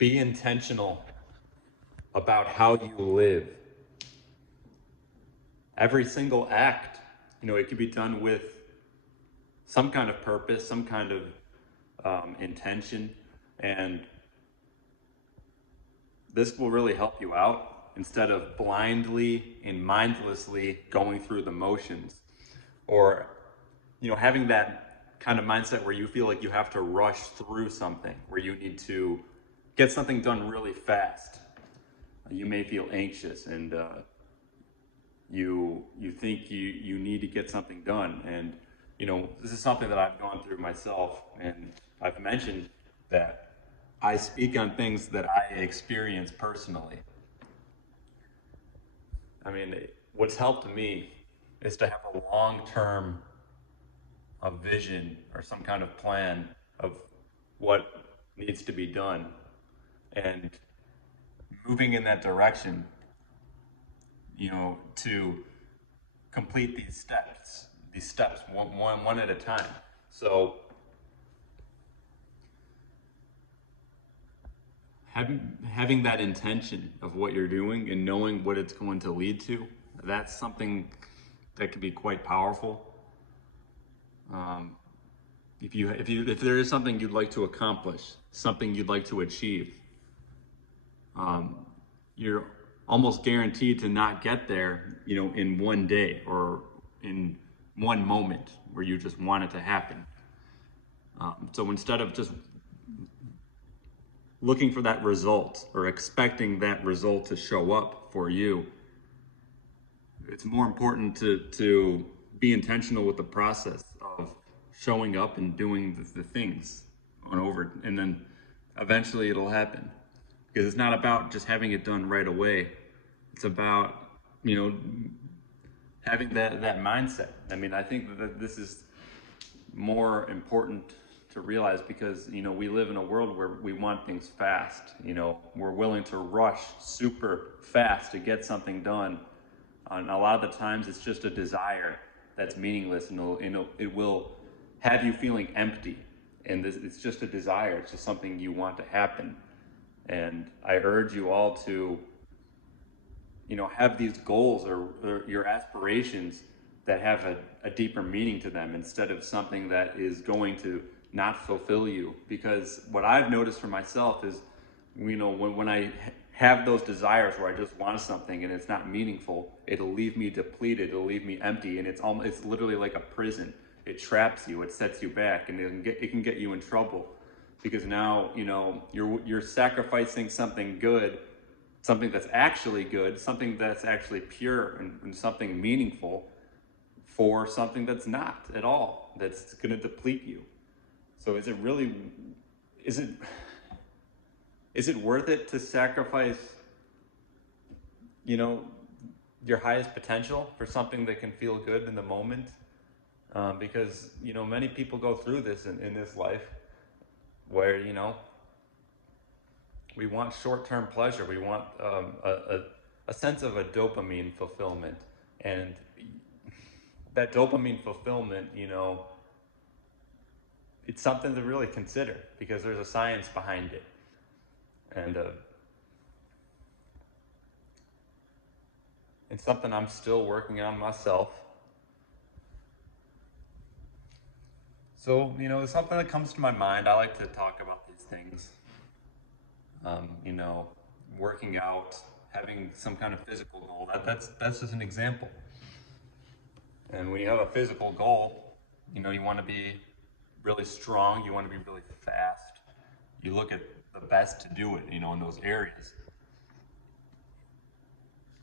Be intentional about how you live. Every single act, it could be done with some kind of purpose, some kind of intention, and this will really help you out instead of blindly and mindlessly going through the motions, or having that kind of mindset where you feel like you have to rush through something, where you need to get something done really fast. You may feel anxious, and you think you need to get something done, and this is something that I've gone through myself, and I've mentioned that I speak on things that I experience personally. I mean, what's helped me is to have a long-term vision or some kind of plan of what needs to be done, and moving in that direction, to complete these steps one at a time. So having that intention of what you're doing and knowing what it's going to lead to, that's something that can be quite powerful. If there is something you'd like to accomplish, something you'd like to achieve, you're almost guaranteed to not get there, in one day or in one moment where you just want it to happen. So instead of just looking for that result or expecting that result to show up for you, it's more important to be intentional with the process of showing up and doing the things on over, and then eventually it'll happen. Because it's not about just having it done right away. It's about, having that mindset. I mean, I think that this is more important to realize because, we live in a world where we want things fast. We're willing to rush super fast to get something done. And a lot of the times it's just a desire that's meaningless, and it will have you feeling empty. And it's just a desire. It's just something you want to happen. And I urge you all to, have these goals or your aspirations that have a deeper meaning to them, instead of something that is going to not fulfill you. Because what I've noticed for myself is, when I have those desires where I just want something and it's not meaningful, it'll leave me depleted, it'll leave me empty, and it's literally like a prison. It traps you, it sets you back, and it can get you in trouble. Because now, you're sacrificing something good, something that's actually good, something that's actually pure and something meaningful, for something that's not at all, that's going to deplete you. So is it worth it to sacrifice, your highest potential for something that can feel good in the moment? Because, many people go through this in this life, where we want short-term pleasure, we want a sense of a dopamine fulfillment, and that dopamine fulfillment, it's something to really consider, because there's a science behind it, and it's something I'm still working on myself. So, it's something that comes to my mind. I like to talk about these things. Working out, having some kind of physical goal. That's just an example. And when you have a physical goal, you want to be really strong. You want to be really fast. You look at the best to do it, in those areas.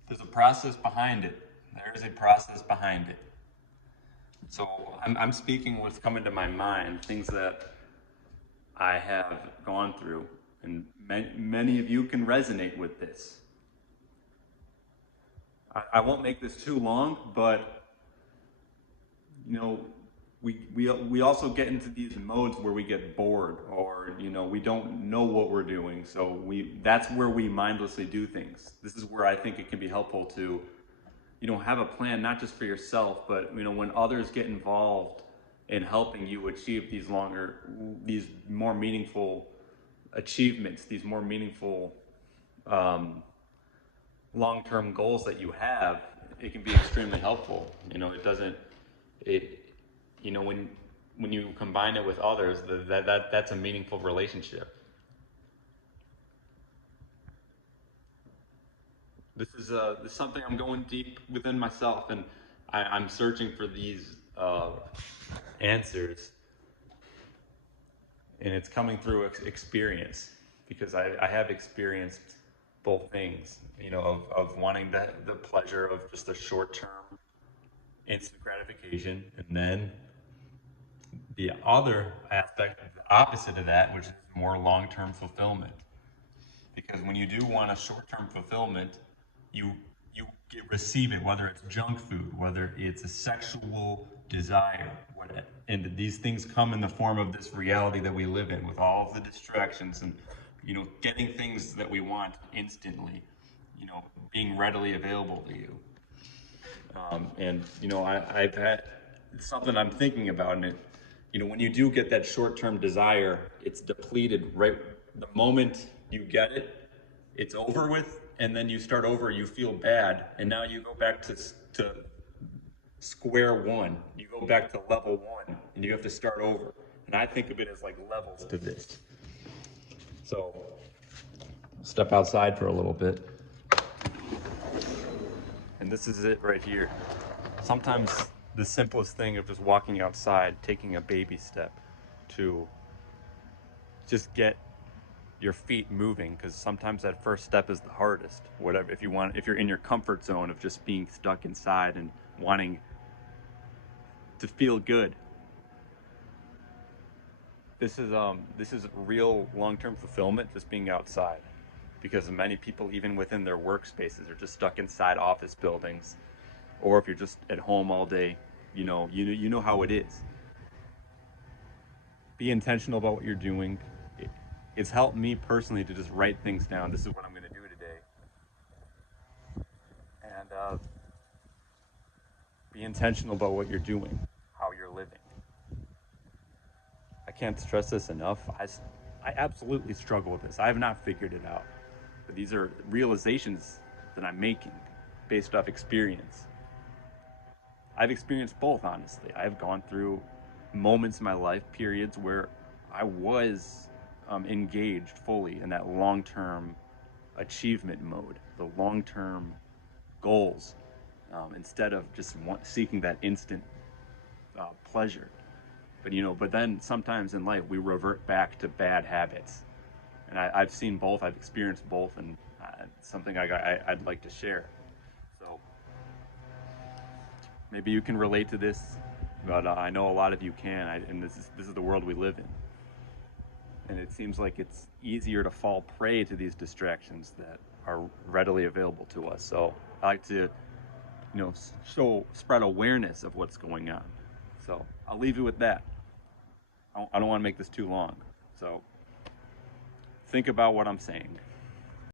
There's a process behind it. There is a process behind it. So I'm speaking what's coming to my mind, things that I have gone through, and many of you can resonate with this. I won't make this too long, but we also get into these modes where we get bored, or we don't know what we're doing, so that's where we mindlessly do things. This is where I think it can be helpful to have a plan, not just for yourself, but when others get involved in helping you achieve these more meaningful achievements, these more meaningful um, long-term goals that you have, it can be extremely helpful. It doesn't, it, when you combine it with others, that's a meaningful relationship. This is something I'm going deep within myself, and I'm searching for these answers, and it's coming through experience, because I have experienced both things, of wanting the pleasure of just a short term instant gratification, and then the other aspect, the opposite of that, which is more long term fulfillment. Because when you do want a short term fulfillment, you receive it, whether it's junk food, whether it's a sexual desire, and these things come in the form of this reality that we live in, with all of the distractions, and getting things that we want instantly, being readily available to you. And I've had, it's something I'm thinking about, and when you do get that short-term desire, it's depleted right the moment you get it. It's over with, and then you start over. You feel bad, and now you go back to square one. You go back to level one, and you have to start over. And I think of it as like levels to this. So step outside for a little bit. And this is it right here. Sometimes the simplest thing of just walking outside, taking a baby step to just get your feet moving, because sometimes that first step is the hardest. Whatever, if you're in your comfort zone of just being stuck inside and wanting to feel good, this is real long-term fulfillment, just being outside, because many people, even within their workspaces, are just stuck inside office buildings, or if you're just at home all day, you know how it is. Be intentional about what you're doing. It's helped me personally to just write things down. This is what I'm going to do today, and be intentional about what you're doing, how you're living. I can't stress this enough. I absolutely struggle with this. I have not figured it out. But these are realizations that I'm making based off experience. I've experienced both, honestly. I've gone through moments in my life, periods where I was engaged fully in that long term achievement mode, the long term goals, instead of just seeking that instant pleasure. But then sometimes in life we revert back to bad habits, and I've seen both. I've experienced both, and it's something I'd like to share. So maybe you can relate to this, but I know a lot of you can. And this is the world we live in, and it seems like it's easier to fall prey to these distractions that are readily available to us. So I like to, spread awareness of what's going on. So I'll leave you with that. I don't want to make this too long. So think about what I'm saying.